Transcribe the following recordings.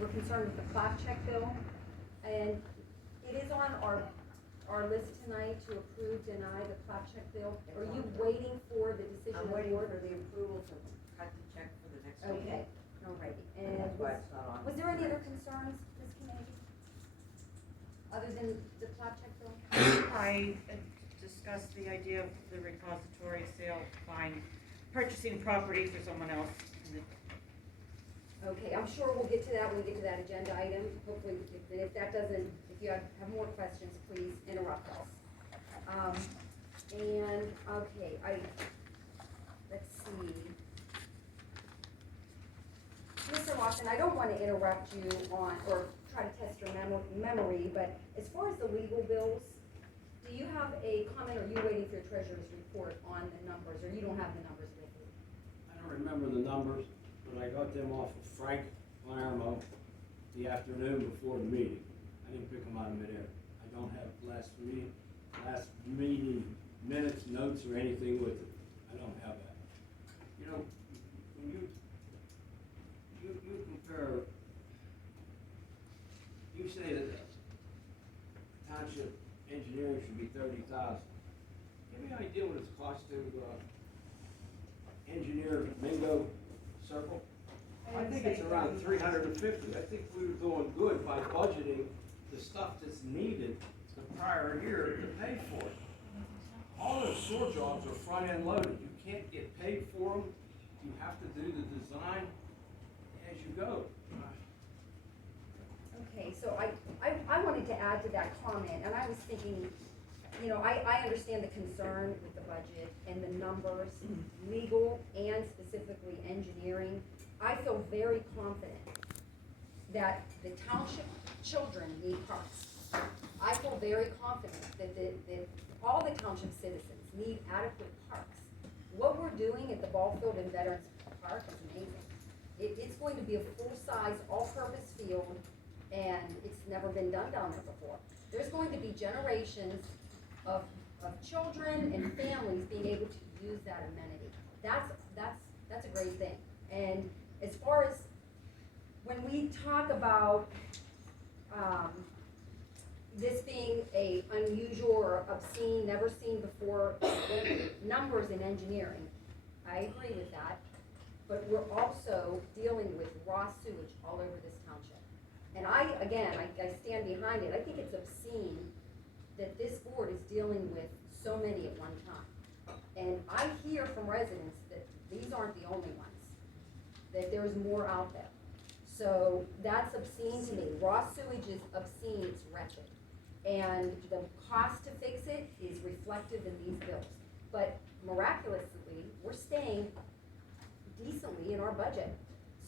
you were concerned with the plat check bill, and it is on our list tonight to approve, deny the plat check bill. Are you waiting for the decision I'm of the waiting board? for the approval to cut the check for the next meeting. Okay, alrighty. And That's why it's not on. was there any other concerns, Ms. Kennedy? Other than the plat check bill? I discussed the idea of the repository sale, fine, purchasing property for someone else. Okay, I'm sure we'll get to that when we get to that agenda item. Hopefully, if that doesn't, if you have more questions, please interrupt us. And, okay, let's see. Mr. Watson, I don't want to interrupt you on, or try to test your memory, but as far as the legal bills, do you have a comment, or are you waiting for your treasurer's report on the numbers, or you don't have the numbers with you? I don't remember the numbers, but I got them off of Frank Palermo the afternoon before the meeting. I didn't pick them out of midair. I don't have last meeting minutes, notes, or anything with it. I don't have that. You know, when you compare, you say that township engineering should be $30,000. Give me an idea what it's cost to engineer Mingo Circle? I think it's around 350. I think we were doing good by budgeting the stuff that's needed the prior year to pay for it. All those sewer jobs are front-end loaded. You can't get paid for them. You have to do the design as you go. Okay, so I wanted to add to that comment, and I was thinking, you know, I understand the concern with the budget and the numbers, legal and specifically engineering. I feel very confident that the township children need parks. I feel very confident that all the township citizens need adequate parks. What we're doing at the ball field in Veterans Park is amazing. It's going to be a full-size, all-purpose field, and it's never been done down there before. There's going to be generations of children and families being able to use that amenity. That's a great thing. And as far as when we talk about this being a unusual or obscene, never seen before numbers in engineering, I agree with that. But we're also dealing with raw sewage all over this township. And I stand behind it. I think it's obscene that this board is dealing with so many at one time. And I hear from residents that these aren't the only ones, that there's more out there. So that's obscene to me. Raw sewage is obscene, it's wretched. And the cost to fix it is reflected in these bills. But miraculously, we're staying decently in our budget.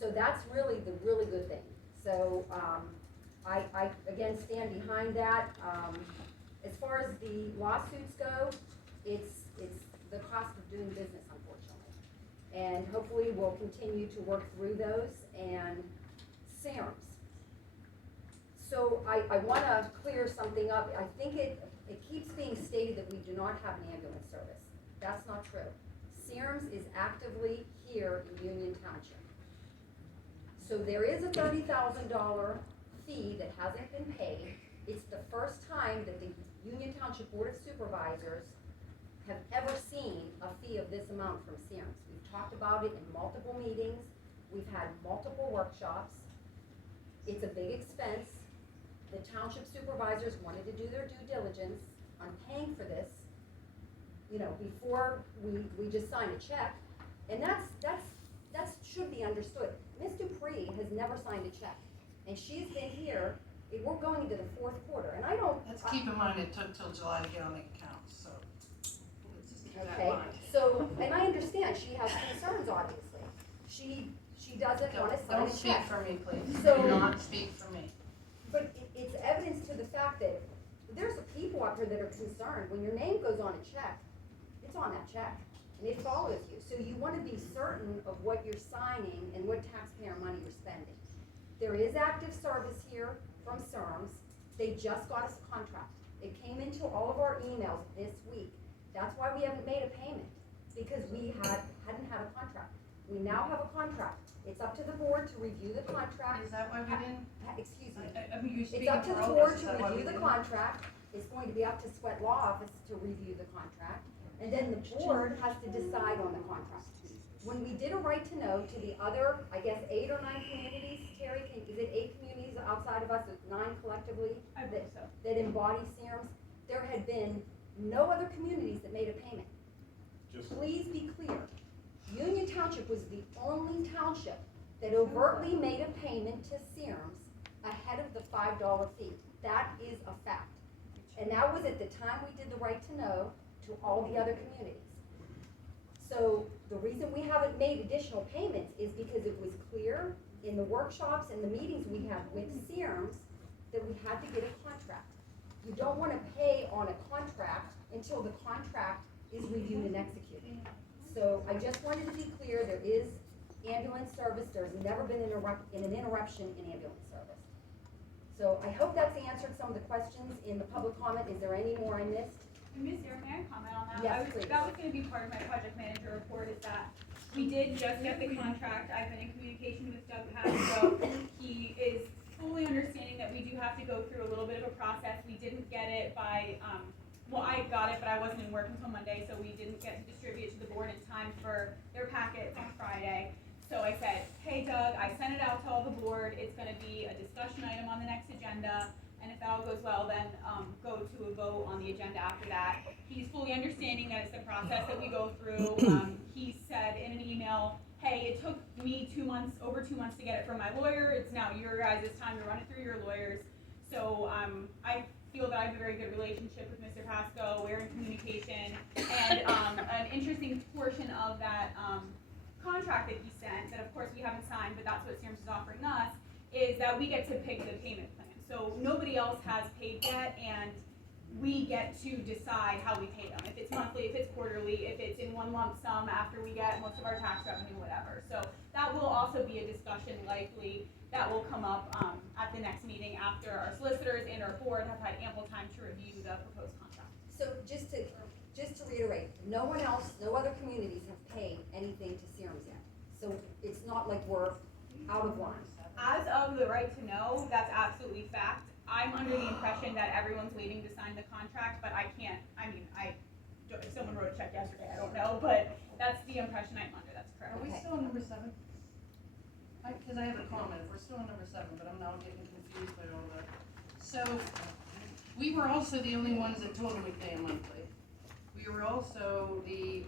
So that's really the really good thing. So I again stand behind that. As far as the lawsuits go, it's the cost of doing business, unfortunately. And hopefully we'll continue to work through those. And serums. So I want to clear something up. I think it keeps being stated that we do not have an ambulance service. That's not true. Serums is actively here in Union Township. So there is a $30,000 fee that hasn't been paid. It's the first time that the Union Township Board of Supervisors have ever seen a fee of this amount from Serums. We've talked about it in multiple meetings. We've had multiple workshops. It's a big expense. The township supervisors wanted to do their due diligence on paying for this, you know, before we just sign a check. And that should be understood. Ms. Dupree has never signed a check. And she's been here, we're going into the fourth quarter, and I don't. Let's keep in mind it took till July to get on the account, so let's just keep that in Okay, mind. so, and I understand, she has concerns, obviously. She doesn't want to sign a Don't speak check. for me, please. So- Do not speak for me. But it's evidence to the fact that there's people out there that are concerned. When your name goes on a check, it's on that check, and it follows you. So you want to be certain of what you're signing and what taxpayer money you're spending. There is active service here from CERMS. They just got us a contract. It came into all of our emails this week. That's why we haven't made a payment, because we hadn't had a contract. We now have a contract. It's up to the board to review the contract. Is that why we didn't? Excuse me. I mean, you're It's speaking up to for the all of board us, is to that why we review the didn't? contract. It's going to be up to Sweat Law Office to review the contract. And then the board has to decide on the contract. When we did a right to know to the other, I guess, 8 or 9 communities, Terry, is it 8 communities outside of us, it's 9 collectively? I believe so. That embody serums, there had been no other communities that made a payment. Please be clear, Union Township was the only township that overtly made a payment to serums ahead of the $5 fee. That is a fact. And that was at the time we did the right to know to all the other communities. So the reason we haven't made additional payments is because it was clear in the workshops and the meetings we had with serums that we had to get a contract. You don't want to pay on a contract until the contract is reviewed and executed. So I just wanted to be clear, there is ambulance service, there's never been an interruption in ambulance service. So I hope that's answered some of the questions in the public comment. Is there any more I missed? Ms. Deere, may I comment on that? Yes, please. That was gonna be part of my project manager report, is that we did just get the contract. I've been in communication with Doug Pasco. He is fully understanding that we do have to go through a little bit of a process. We didn't get it by, well, I got it, but I wasn't in work until Monday, so we didn't get to distribute it to the board in time for their packets on Friday. So I said, hey Doug, I sent it out to all the board, it's gonna be a discussion item on the next agenda, and if that all goes well, then, go to a vote on the agenda after that. He's fully understanding that it's the process that we go through. He said in an email, hey, it took me over 2 months to get it from my lawyer, it's now your guys' time to run it through your lawyers. So, I feel that I have a very good relationship with Mr. Pasco, we're in communication, and, an interesting portion of that, contract that he sent, that of course we haven't signed, but that's what Serums is offering us, is that we get to pick the payment plan. So nobody else has paid yet, and we get to decide how we pay them. If it's monthly, if it's quarterly, if it's in one lump sum after we get most of our tax revenue, whatever. So that will also be a discussion likely that will come up, at the next meeting after our solicitors and our board have had ample time to review the proposed contract. So just to reiterate, no one else, no other communities have paid anything to serums yet. So it's not like we're out of line. As of the right to know, that's absolutely fact. I'm under the impression that everyone's waiting to sign the contract, but I can't, if someone wrote a check yesterday, I don't know, but that's the impression I'm under, that's correct. Are we still on number 7? Cause I have a comment, we're still on number 7, but I'm now getting confused by all that. So, we were also the only ones that told them we pay monthly. We were also, the,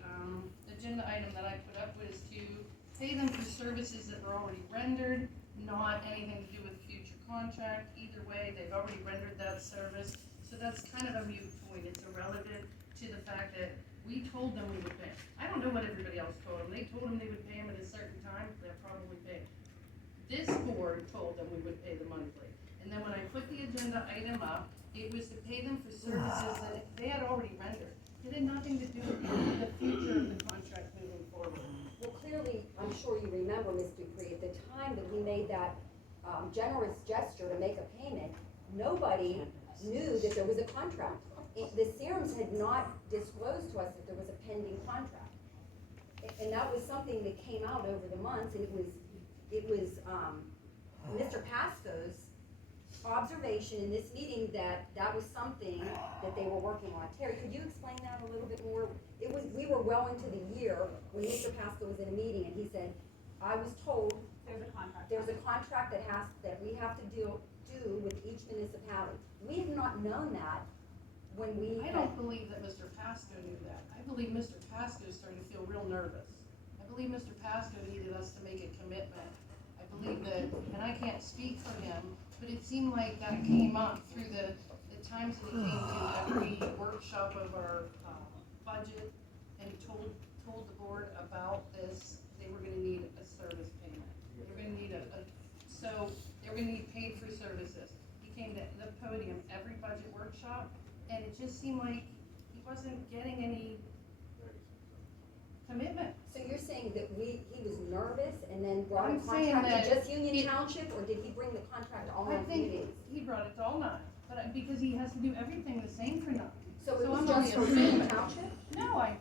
agenda item that I put up was to pay them for services that were already rendered, not anything to do with future contract. Either way, they've already rendered that service, so that's kind of a moot point. It's irrelevant to the fact that we told them we would pay. I don't know what everybody else told them. They told them they would pay them at a certain time, they're probably paid. This board told them we would pay the monthly. And then when I put the agenda item up, it was to pay them for services that they had already rendered. It had nothing to do with the future of the contract moving forward. Well, clearly, I'm sure you remember, Ms. Dupree, at the time that we made that generous gesture to make a payment, nobody knew that there was a contract. The serums had not disclosed to us that there was a pending contract. And that was something that came out over the months, and it was Mr. Pasco's observation in this meeting that was something that they were working on. Terry, could you explain that a little bit more? We were well into the year when Mr. Pasco was in a meeting, and he said, I was told There's a contract. there's a contract that we have to do with each municipality. We have not known that when we. I don't believe that Mr. Pasco knew that. I believe Mr. Pasco is starting to feel real nervous. I believe Mr. Pasco needed us to make a commitment. I believe that, and I can't speak for him, but it seemed like that came up through the times that he came to every workshop of our budget and told the board about this. They were gonna need a service payment. They were gonna need so they were gonna need paid for services. He came to the podium every budget workshop, and it just seemed like he wasn't getting any commitment. So you're saying that he was nervous and then brought a I'm saying contract to that just Union Township, or did he bring the contract to all I nine think communities? he brought it to all 9, but because he has to do everything the same for 9. So it so was I'm just for only Union assuming. Township? No, I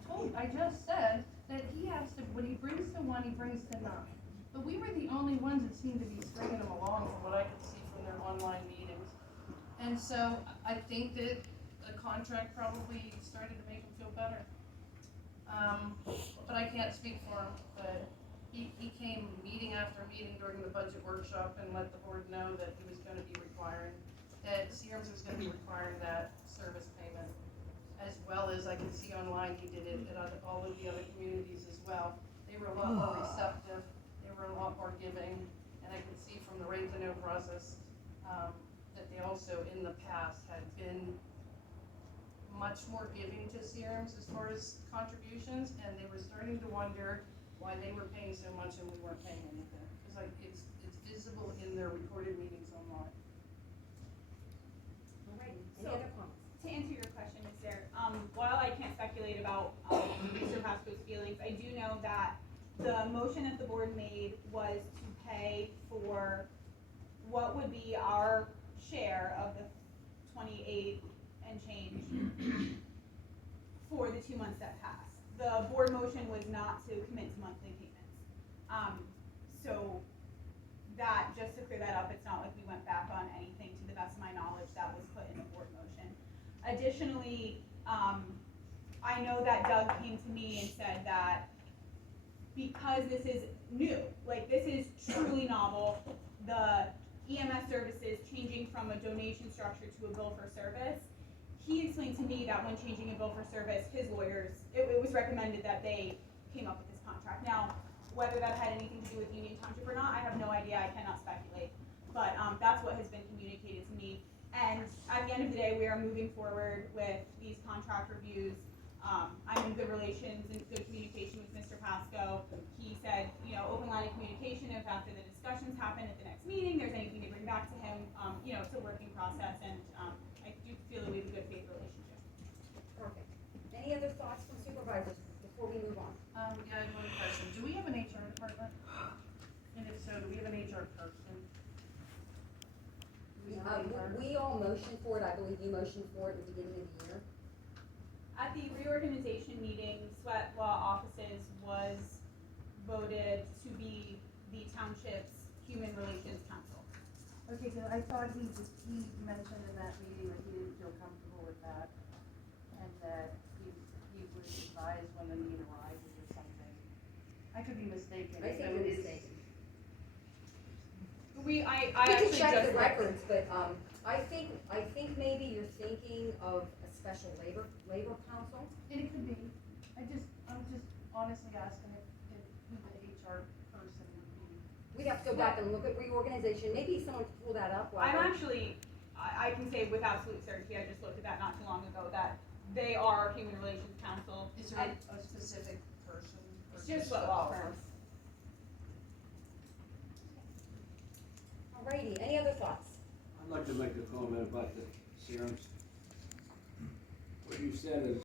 just said that he has to, when he brings to one, he brings to nine. But we were the only ones that seemed to be stringing them along from what I could see from their online meetings. And so I think that a contract probably started to make him feel better. But I can't speak for him, but he came meeting after meeting during the budget workshop and let the board know that he was gonna be requiring, that Sears was gonna be requiring that service payment. As well as I can see online, he did it at all of the other communities as well. They were a lot more receptive, they were a lot more giving, and I can see from the rate to know process, that they also in the past had been much more giving to Sears as far as contributions, and they were starting to wonder why they were paying so much and we weren't paying anything. Cause like, it's visible in their recorded meetings online. Alrighty, any So- other comments? To answer your question, Ms. Daerr, while I can't speculate about, Mr. Pasco's feelings, I do know that the motion that the board made was to pay for what would be our share of the 28 and change for the 2 months that passed. The board motion was not to commit to monthly payments. So that, just to clear that up, it's not like we went back on anything. To the best of my knowledge, that was put in the board motion. Additionally, I know that Doug came to me and said that because this is new, like this is truly novel, the EMS services changing from a donation structure to a bill for service, he explained to me that when changing a bill for service, his lawyers, it was recommended that they came up with this contract. Now, whether that had anything to do with Union Township or not, I have no idea, I cannot speculate. But that's what has been communicated to me. And at the end of the day, we are moving forward with these contract reviews. I'm in good relations and good communication with Mr. Pasco. He said, you know, open line of communication, if after the discussions happen at the next meeting, there's anything to bring back to him, you know, it's a working process, and I do feel that we have a good faith relationship. Perfect. Any other thoughts from supervisors before we move on? Yeah, I have one question. Do we have an HR department? And if so, do we have an HR person? Do we have an HR? We all motioned for it, I believe you motioned for it at the beginning of the year. At the reorganization meeting, Sweat Law Offices was voted to be the township's Human Relations Council. Okay, so I thought he mentioned in that meeting that he didn't feel comfortable with that, and that he would advise when the need arises or something. I could be mistaken. I think so you're it is- mistaken. I We actually can check just the looked. records, but, I think maybe you're thinking of a special labor council. And it could be. I'm just honestly asking if who the HR person would be. We'd have to go back and look at reorganization, maybe someone could pull that up while. I'm actually, I can say with absolute certainty, I just looked at that not too long ago, that they are Human Relations Council. Is there a specific person? or It's just what law firms. Alrighty, any other thoughts? I'd like to make a comment about the serums. What you said is